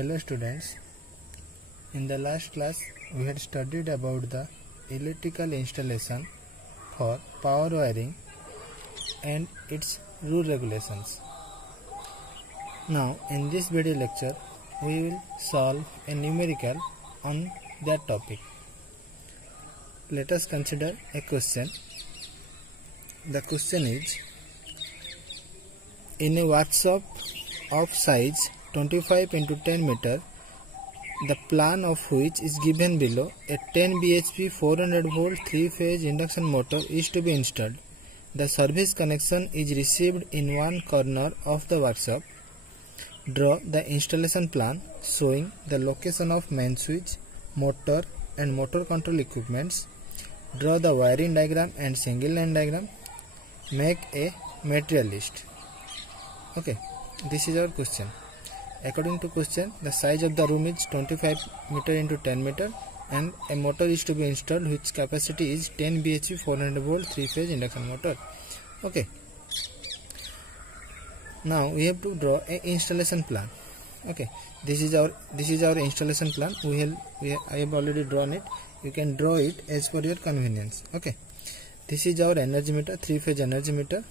Hello students, in the last class we had studied about the electrical installation for power wiring and its rule regulations. Now in this video lecture we will solve a numerical on that topic. Let us consider a question. The question is, in a workshop of size 25 into 10 meter, the plan of which is given below, a 10 bhp 400 volt 3-phase induction motor is to be installed. The service connection is received in one corner of the workshop. Draw the installation plan showing the location of main switch, motor and motor control equipments. Draw the wiring diagram and single line diagram. Make a material list. Okay, this is our question. According to question, the size of the room is 25 meter into 10 meter and a motor is to be installed which capacity is 10 bhp 400 volt 3-phase induction motor. Okay. Now we have to draw a installation plan. Okay, this is our installation plan. I have already drawn it. You can draw it as per your convenience. Okay, this is our energy meter, 3-phase energy meter.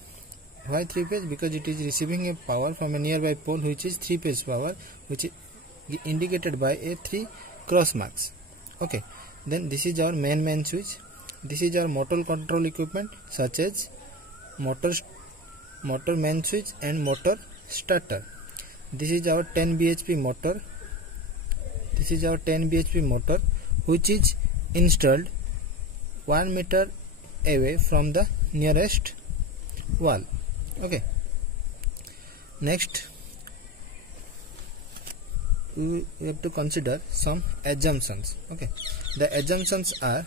Why 3-phase? Because it is receiving a power from a nearby pole which is 3-phase power, which is indicated by a 3 cross marks. Okay, then this is our main switch. This is our motor control equipment such as motor main switch and motor starter. This is our 10 bhp motor. This is our 10 bhp motor which is installed 1 meter away from the nearest wall. Okay, next we have to consider some assumptions. Okay, the assumptions are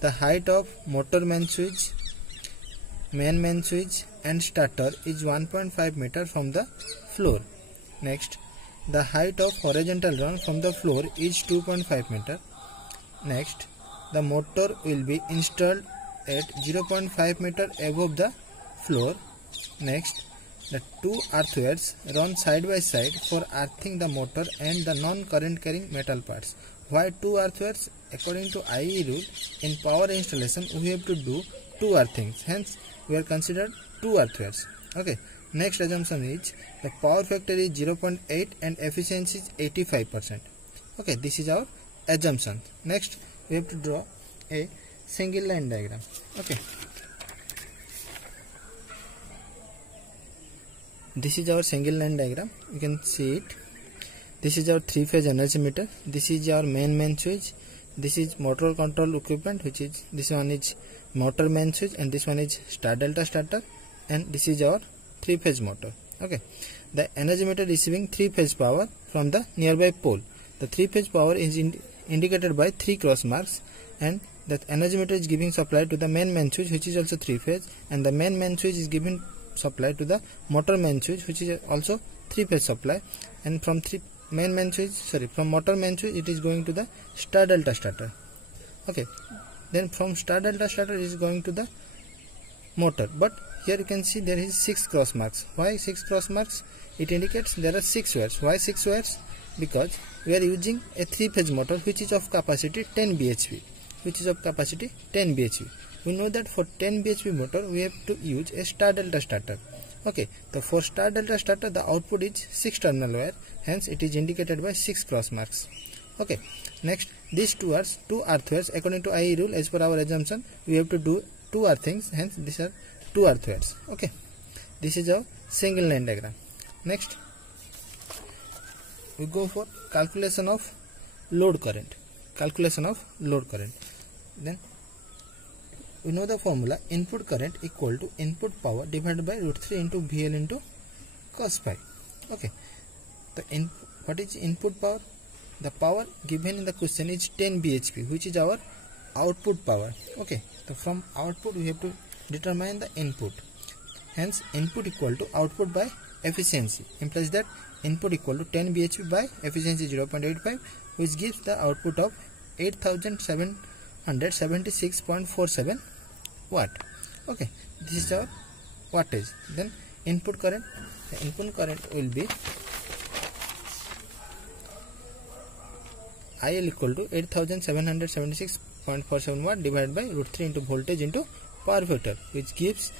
the height of motor main switch, main switch and starter is 1.5 meter from the floor. Next, the height of horizontal run from the floor is 2.5 meter. Next, the motor will be installed at 0.5 meter above the floor. Next, the two earth wires run side by side for earthing the motor and the non-current carrying metal parts. Why two earth wires? According to IE rule, in power installation we have to do two earthings. Hence, we are considered two earth wires. Okay. Next assumption is the power factor is 0.8 and efficiency is 85%. Okay, this is our assumption. Next, we have to draw a single line diagram. Okay. This is our single line diagram. You can see it. This is our 3-phase energy meter. This is our main switch. This is motor control equipment, which is this one is motor main switch and this one is star delta starter, and this is our 3-phase motor. Okay, the energy meter receiving 3-phase power from the nearby pole. The 3-phase power is indicated by 3 cross marks, and the energy meter is giving supply to the main switch which is also 3-phase, and the main switch is giving supply to the motor main switch which is also 3-phase supply, and from motor main switch it is going to the star delta starter. Okay, then from star delta starter it is going to the motor, but here you can see there is 6 cross marks. Why 6 cross marks? It indicates there are 6 wires. Why 6 wires? Because we are using a 3-phase motor which is of capacity 10 bhp. We know that for 10 bhp motor we have to use a star delta starter. Okay, so for star delta starter the output is 6 terminal wire, hence it is indicated by 6 cross marks. Okay, next these two earth wires, according to IE rule, as per our assumption we have to do two earthings, hence these are 2 earth wires. Okay, this is our single line diagram. Next, we go for calculation of load current. Then we know the formula: input current equal to input power divided by √3 into VL into cos phi. Okay, what is input power? The power given in the question is 10 bhp, which is our output power. Okay, so from output we have to determine the input. Hence, input equal to output by efficiency implies that input equal to 10 bhp by efficiency 0.85, which gives the output of 8776.47 watt. Okay, this is our wattage. Then input current, the input current will be IL equal to 8776.47 watt divided by √3 into voltage into power factor, which gives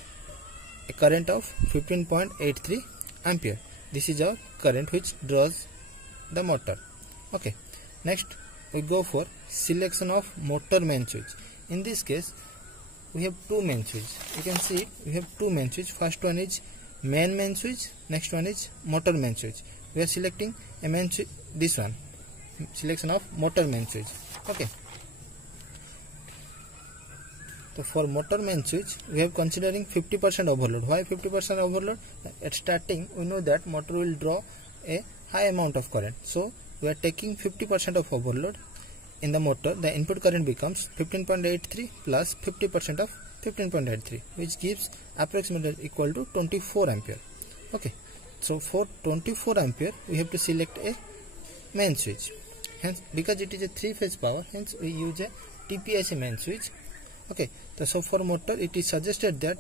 a current of 15.83 ampere. This is our current which draws the motor. Okay, next we go for selection of motor main switch. In this case we have two main switch. You can see we have two main switch. First one is main switch, next one is motor main switch. We are selecting a main switch, this one, selection of motor main switch. Okay, so for motor main switch we have considering 50% overload. Why 50% overload? At starting we know that motor will draw a high amount of current, so we are taking 50% of overload. In the motor the input current becomes 15.83 plus 50% of 15.83, which gives approximately equal to 24 ampere. Okay, so for 24 ampere we have to select a main switch. Hence, because it is a 3-phase power, hence we use a TPIC main switch. Okay, so for motor it is suggested that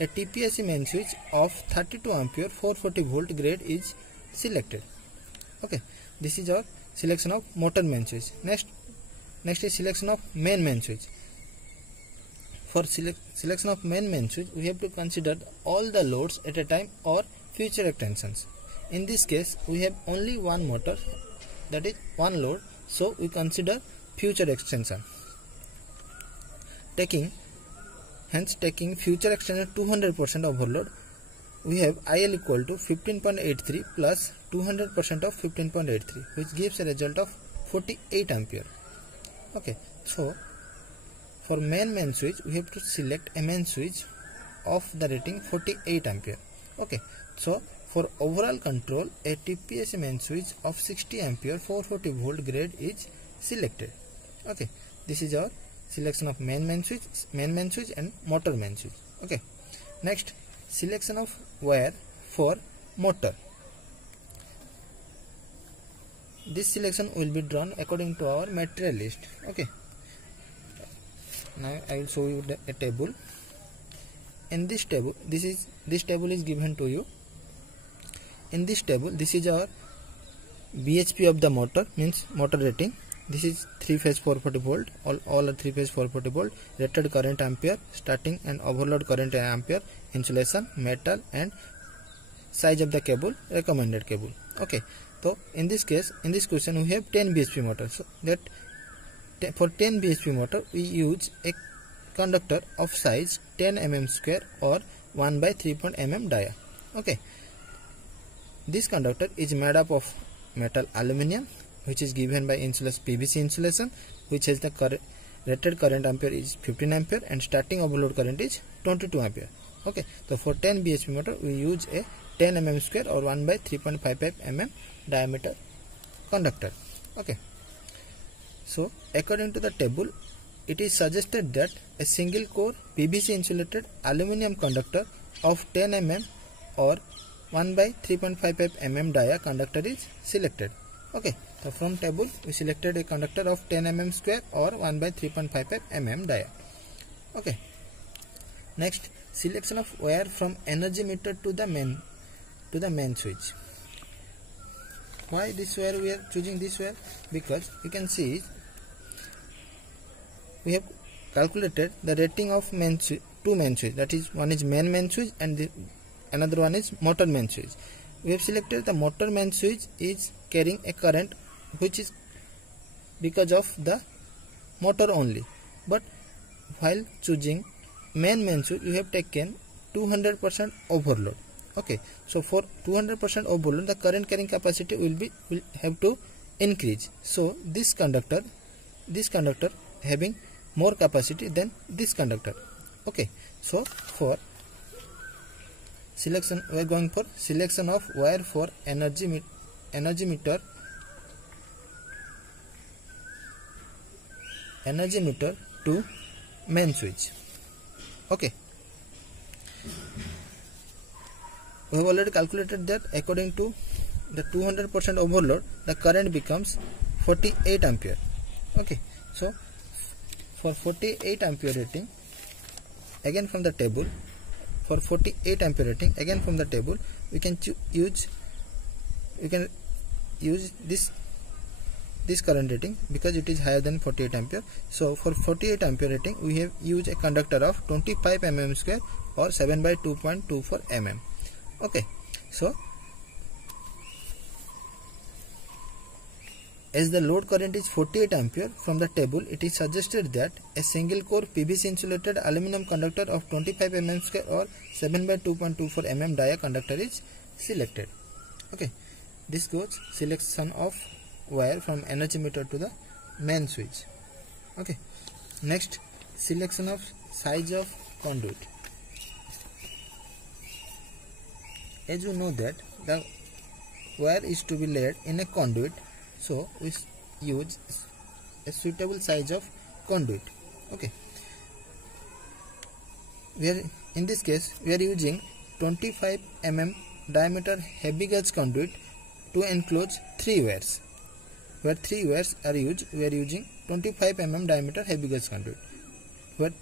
a TPIC main switch of 32 ampere 440 volt grade is selected. Okay, this is our selection of motor main switch. Next is selection of main switch. For selection of main switch we have to consider all the loads at a time or future extensions. In this case we have only one motor, that is one load, so we consider future extension. Taking future extension 200% overload, we have IL equal to 15.83 plus 200% of 15.83, which gives a result of 48 ampere. Okay, so for main switch we have to select a main switch of the rating 48 ampere. Okay, so for overall control a TPIC main switch of 60 ampere 440 volt grade is selected. Okay, this is our selection of main switch and motor main switch. Okay, next selection of wire for motor. This selection will be drawn according to our material list. Okay, now I will show you a table. In this table, this table is given to you. In this table, this is our BHP of the motor, means motor rating. This is 3-phase 440 volt, all are 3-phase 440 volt, rated current ampere, starting and overload current ampere, insulation, metal, and size of the cable, recommended cable. Okay, so in this case, in this question we have 10 bhp motor. So that for 10 bhp motor we use a conductor of size 10 mm square or 1 by 3 mm dia. Okay, this conductor is made up of metal aluminium, which is given by insulation PVC insulation, which has the rated current ampere is 15 ampere and starting overload current is 22 ampere. Okay, so for 10 bhp motor we use a 10 mm square or 1 by 3.55 mm diameter conductor. Okay, so according to the table it is suggested that a single core PVC insulated aluminium conductor of 10 mm or 1 by 3.55 mm dia conductor is selected. Okay, so from table we selected a conductor of 10 mm square or 1 by 3.55 mm dia. Okay, next selection of wire from energy meter to the main switch. Why this wire we are choosing this wire? Because you can see we have calculated the rating of two main switch, that is one is main switch and another one is motor main switch. We have selected the motor main switch is carrying a current which is because of the motor only, but while choosing main switch we have taken 200% overload. Okay, so for 200% overload the current carrying capacity will have to increase. So this conductor having more capacity than this conductor. Okay, so for selection we are going for selection of wire for energy meter to main switch. Okay, we have already calculated that according to the 200% overload the current becomes 48 ampere. Okay, so for 48 ampere rating, again from the table, for 48 ampere rating again from the table we can use this this current rating because it is higher than 48 ampere. So for 48 ampere rating we have used a conductor of 25 mm square or 7 by 2.24 mm. Okay, so as the load current is 48 ampere, from the table it is suggested that a single core PVC insulated aluminum conductor of 25 mm square or 7 by 2.24 mm dia conductor is selected. Okay, this goes selection of wire from energy meter to the main switch. Okay, next selection of size of conduit. As you know that the wire is to be laid in a conduit, so we use a suitable size of conduit. Okay, in this case we are using 25 mm diameter heavy gauge conduit to enclose 3 wires. Where 3 wires are used, we are using 25 mm diameter heavy gauge conduit. Where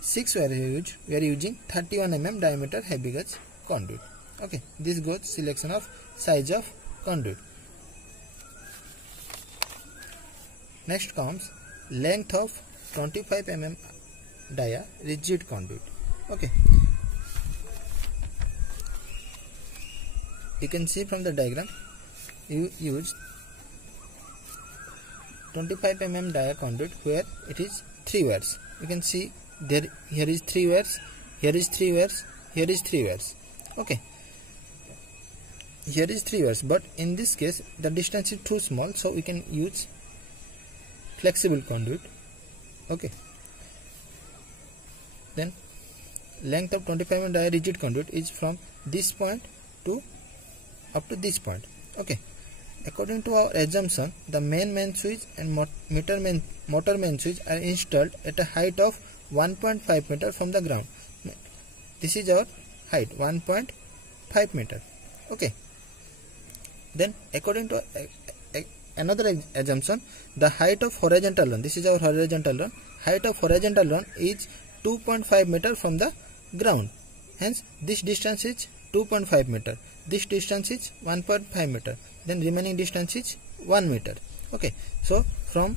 6 wires are used, we are using 31 mm diameter heavy gauge conduit. Okay, this goes selection of size of conduit. Next comes length of 25 mm dia rigid conduit. Okay, you can see from the diagram you use 25 mm dia conduit where it is 3 wires. You can see there, here is 3 wires, here is 3 wires, here is 3 wires. Okay, here is 3 wires, but in this case the distance is too small, so we can use flexible conduit. Okay, then length of 25 mm dia rigid conduit is from this point to up to this point. Okay, according to our assumption, the main switch and motor main switch are installed at a height of 1.5 meter from the ground. This is our height, 1.5 meter. Okay, then according to another assumption, the height of horizontal run, this is our horizontal run, height of horizontal run is 2.5 meter from the ground. Hence this distance is 2.5 meter, this distance is 1.5 meter, then remaining distance is 1 meter. Okay, so from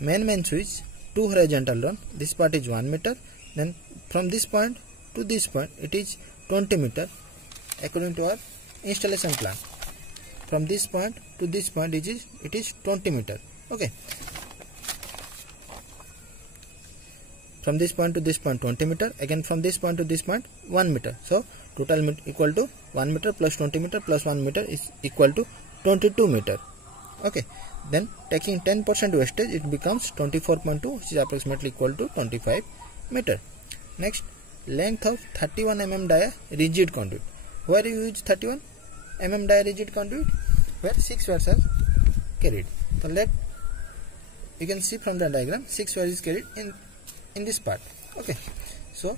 main switch to horizontal run, this part is 1 meter, then from this point to this point it is 20 meter according to our installation plan. From this point to this point it is 20 meter. Okay, from this point to this point 20 meter, again from this point to this point 1 meter. So total equal to 1 meter plus 20 meter plus 1 meter is equal to 22 meter. Okay, then taking 10% wastage it becomes 24.2, which is approximately equal to 25 meter. Next, length of 31 mm dia rigid conduit. Where you use 31 mm dia rigid conduit? Where 6 wires are carried. So you can see from the diagram 6 wires is carried in this part. Okay, so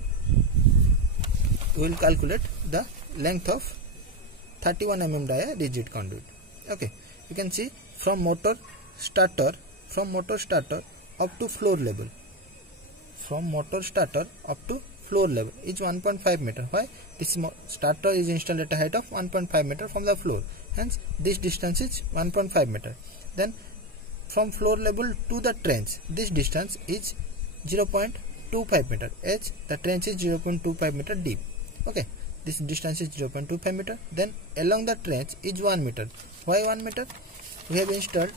we will calculate the length of 31 mm dia rigid conduit. Okay, you can see from motor starter up to floor level. From motor starter up to floor level is 1.5 meter. Why? This starter is installed at a height of 1.5 meter from the floor. Hence this distance is 1.5 meter. Then from floor level to the trench, this distance is 0.25 meter, as the trench is 0.25 meter deep. Okay, this distance is 0.25 meter. Then along the trench is 1 meter. Why 1 meter? We have installed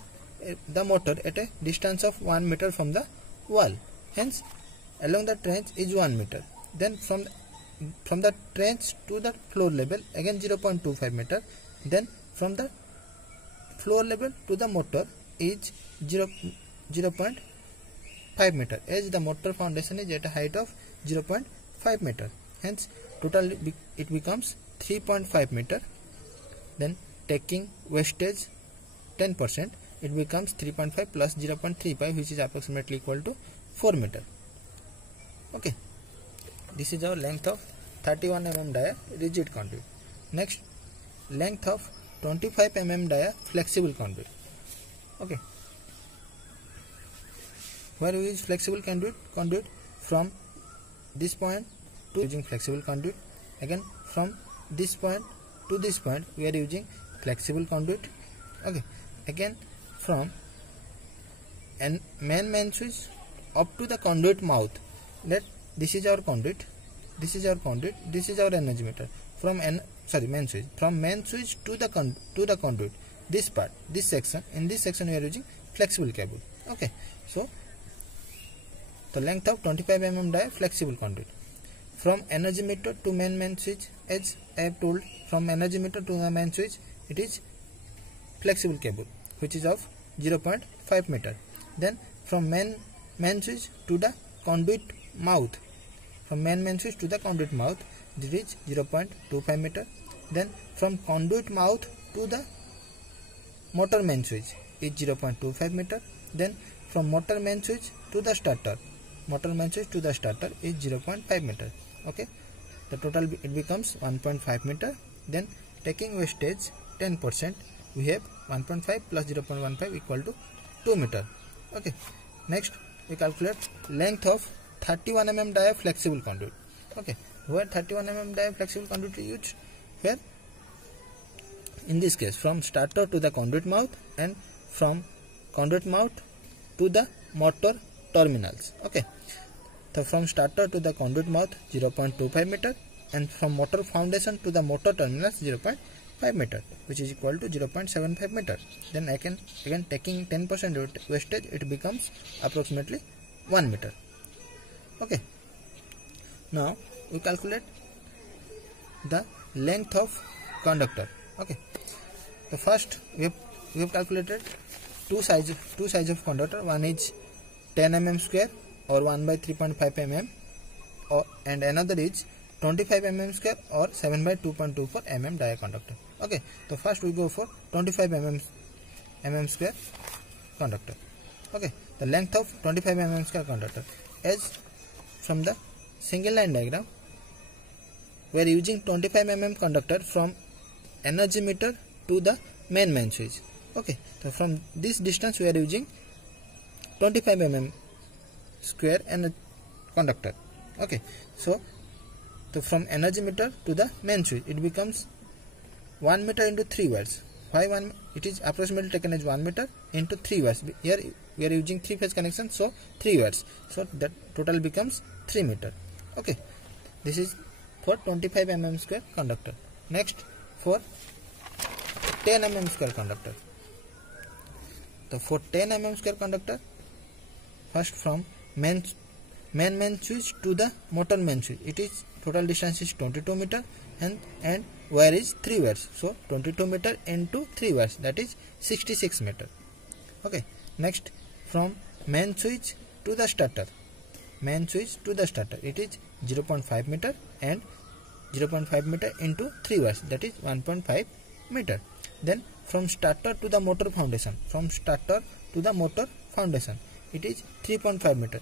the motor at a distance of 1 meter from the wall. Hence along the trench is 1 meter. Then from the trench to the floor level again 0.25 meter. Then from the floor level to the motor is 0.5 meter, as the motor foundation is at a height of 0.5 meter. Hence total it becomes 3.5 meter. Then taking wastage 10%, it becomes 3.5 plus 0.35, which is approximately equal to 4 meter. Okay, this is our length of 31 mm dia rigid conduit. Next, length of 25 mm dia flexible conduit. Okay, where we use flexible conduit from this point to using flexible conduit. Again from this point to this point we are using flexible conduit. Okay, again from main switch up to the conduit mouth. Let this is our conduit, this is our conduit, this is our energy meter. From main switch, from main switch to the conduit, this part, this section, in this section we are using flexible cable. Okay, so the length of 25 mm dia flexible conduit. From energy meter to main switch, as I have told, from energy meter to the main switch, it is flexible cable which is of 0.5 meter. Then from main switch to the conduit mouth, from main switch to the conduit mouth, this is 0.25 meter. Then from conduit mouth to the motor main switch is 0.25 meter. Then from motor main switch to the starter, motor main switch to the starter is 0.5 meter. Okay, the total it becomes 1.5 meter. Then taking wastage 10%, we have 1.5 plus 0.15 equal to 2 meter. Okay, next we calculate length of 31 mm dia flexible conduit. Okay, where 31 mm dia flexible conduit is used? Where in this case from starter to the conduit mouth and from conduit mouth to the motor terminals. Okay, so from starter to the conduit mouth 0.25 meter and from motor foundation to the motor terminals 0.5 meter, which is equal to 0.75 meter. Then I can again taking 10% wastage, it becomes approximately 1 meter. Okay, now we calculate the length of conductor. Okay, the first we have calculated two size of conductor. One is 10 mm square or 1 by 3.5 mm, and another is 25 mm square or 7 by 2.24 mm dia conductor. Okay, so first we go for 25 mm square conductor. Okay, the length of 25 mm square conductor, as from the single line diagram, we are using 25 mm conductor from energy meter to the main switch. Okay, so from this distance we are using 25 mm square and conductor. Okay, so from energy meter to the main switch, it becomes 1 meter into 3 wires. Why 1? It is approximately taken as 1 meter into 3 wires. Here we are using 3 phase connection, so 3 wires. So that total becomes 3 meter. Okay, this is for 25 mm square conductor. Next, for 10 mm square conductor. So for 10 mm square conductor, first from main switch to the motor main switch, it is total distance is 22 meter and wire is 3 wires. So 22 meter into 3 wires, that is 66 meter. Okay, next from main switch to the starter, it is 0.5 meter and 0.5 meter into 3 wires, that is 1.5 meter. Then from starter to the motor foundation, it is 3.5 meter.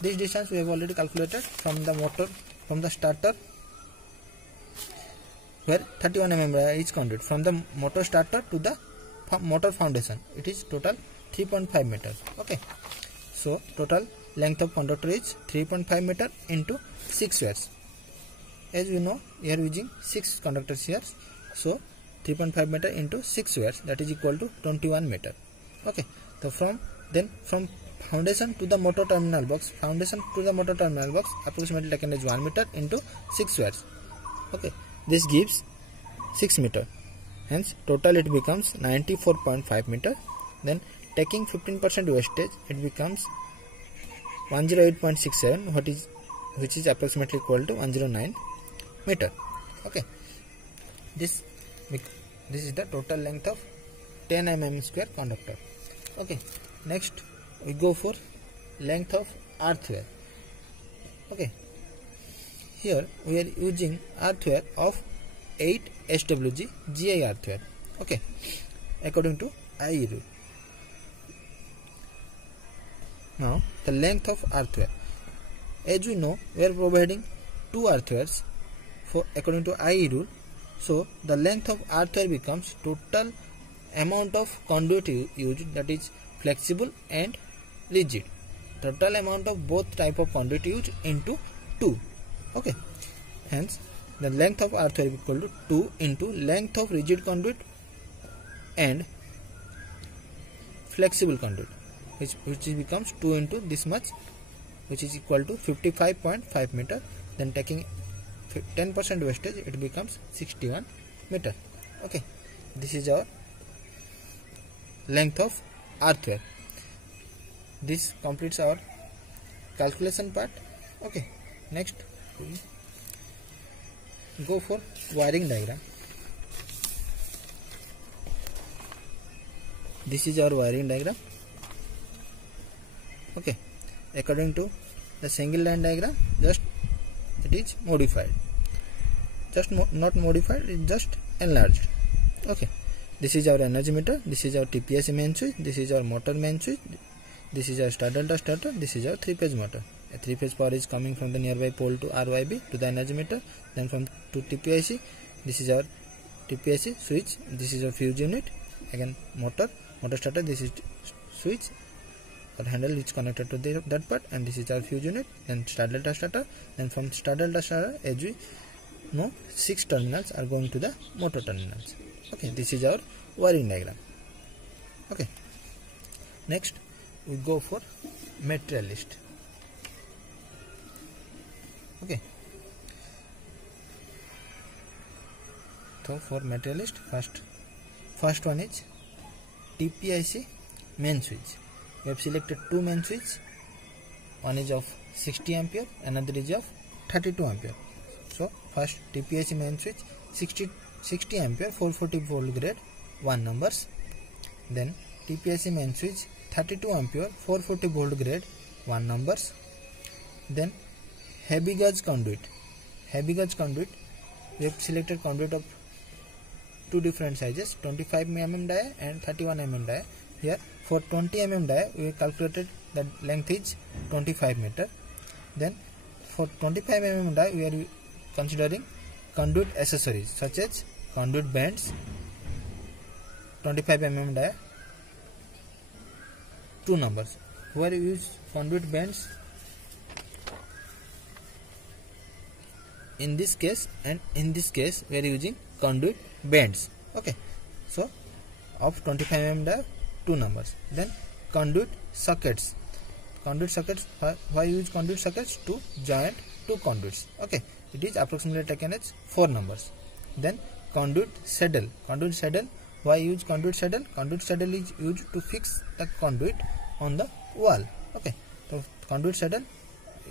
This distance we have already calculated from the starter, where 31 mm is conduit. From the motor starter to the motor foundation, it is total 3.5 meter. Okay, so total length of conductor is 3.5 meter into 6 wires. As we know, we are using 6 conductors here, so 3.5 meter into 6 wires, that is equal to 21 meter. Okay, so from foundation to the motor terminal box, approximately taken as 1 meter into 6 wires. Okay, this gives 6 meter. Hence total it becomes 94.5 meter. Then taking 15% wastage, it becomes 108.67, which is approximately equal to 109 meter. Okay, this is the total length of 10 mm square conductor. Okay, next we go for length of earth wire. Okay, here we are using earth wire of 8 SWG GI earth wire. Okay, according to IE rule. Now the length of earth wire, as we know, we are providing 2 earth wires for according to IE rule. So the length of earth wire becomes total amount of conduit used, that is flexible and rigid. Total amount of both type of conduit used into 2. Okay, hence the length of earth wire is equal to 2 into length of rigid conduit and flexible conduit, which becomes 2 into this much, which is equal to 55.5 meter. Then taking 10% wastage, it becomes 61 meter. Okay, this is our length of earthwork. This completes our calculation part. Okay, next we go for wiring diagram. This is our wiring diagram. Okay, according to the single line diagram, just it is modified, just not modified, it just enlarged. Okay, this is our energy meter, this is our TPSC main switch, this is our motor main switch, this is our star delta starter, this is our 3-phase motor. A 3-phase power is coming from the nearby pole to RYB to the energy meter, then from to TPIC. This is our TPIC switch, this is our fuse unit, again motor starter, this is switch or handle which connected to that part, and this is our fuse unit, then star delta starter. Then from star delta starter, as we know, 6 terminals are going to the motor terminals. Okay, this is our wiring diagram. Okay, next we go for material list. Okay, so for material list, first one is TPIC main switch. We have selected 2 main switches. One is of 60 ampere, another is of 32 ampere. So first TPIC main switch 60 ampere 440 volt grade 1 numbers. Then TPIC main switch 32 ampere 440 volt grade 1 numbers. Then heavy gauge conduit. Heavy gauge conduit, we have selected conduit of 2 different sizes, 25 mm dia and 31 mm dia. Here for 20 mm dia, we calculated that length is 25 meter. Then for 25 mm dia, we are considering conduit accessories such as conduit bands, 25 mm dia, 2 numbers. Where we use conduit bands in this case, and in this case we are using conduit bands. Okay, so of 25 mm dia, 2 numbers. Then conduit sockets. Conduit sockets, why use conduit sockets? To join 2 conduits. Okay, it is approximately taken as 4 numbers. Then conduit saddle. Conduit saddle, why use conduit saddle? Conduit saddle is used to fix the conduit on the wall. Okay, so conduit saddle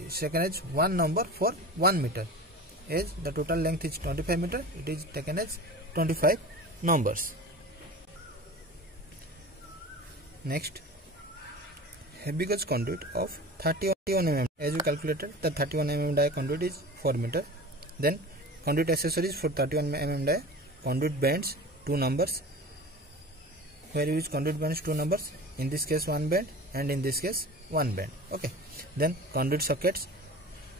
is taken as 1 number for 1 meter. As the total length is 25 meter, it is taken as 25 numbers. Next, heavy gauge conduit of 31 mm. As we calculated, the 31 mm dia conduit is 4 meter. Then conduit accessories for 31 mm dia, conduit bands 2 numbers. Where we use conduit bands 2 numbers, in this case 1 band and in this case 1 band. Okay, then conduit sockets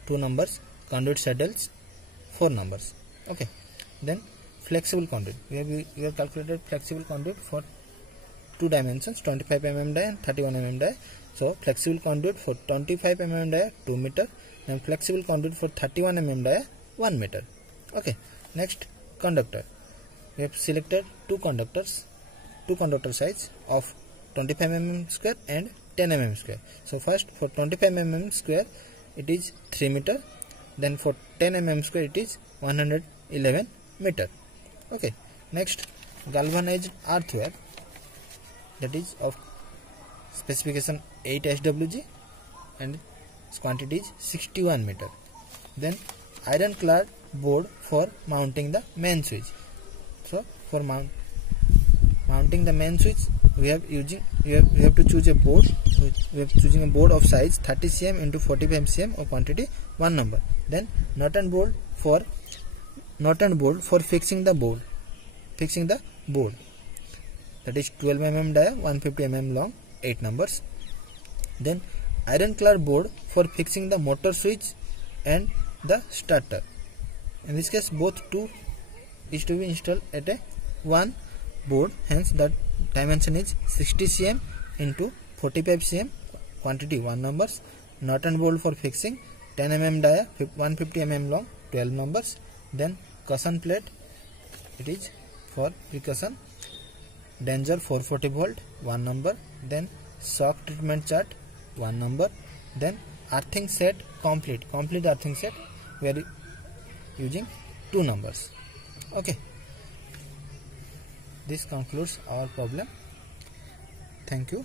2 numbers, conduit saddles 4 numbers. Okay, then flexible conduit, we have calculated flexible conduit for 2 dimensions, 25 mm dia and 31 mm dia. So flexible conduit for 25 mm dia 2 meter, then flexible conduit for 31 mm dia 1 meter. Okay, next conductor, we have selected 2 conductor size of 25 mm square and 10 mm square. So first for 25 mm square it is 3 meter, then for 10 mm square it is 111 meter. Okay, next galvanized earthwork, that is of specification 8 SWG and quantity is 61 meter. Then iron clad board for mounting the main switch. So for mounting the main switch, we have to choose a board. We have choosing a board of size 30 cm into 45 cm of quantity 1 number. Then nut and bolt for fixing the board, that is 12 mm dia, 150 mm long, 8 numbers. Then iron clad board for fixing the motor switch and the starter. In this case both 2 is to be installed at a 1 board, hence that dimension is 60 cm into 45 cm, quantity 1 numbers. Nut and bolt for fixing 10 mm dia, 150 mm long, 12 numbers. Then cushion plate, it is for precushion danger 440 volt 1 number, then shock treatment chart 1 number, then earthing set complete earthing set we are using 2 numbers. Okay, this concludes our problem. Thank you.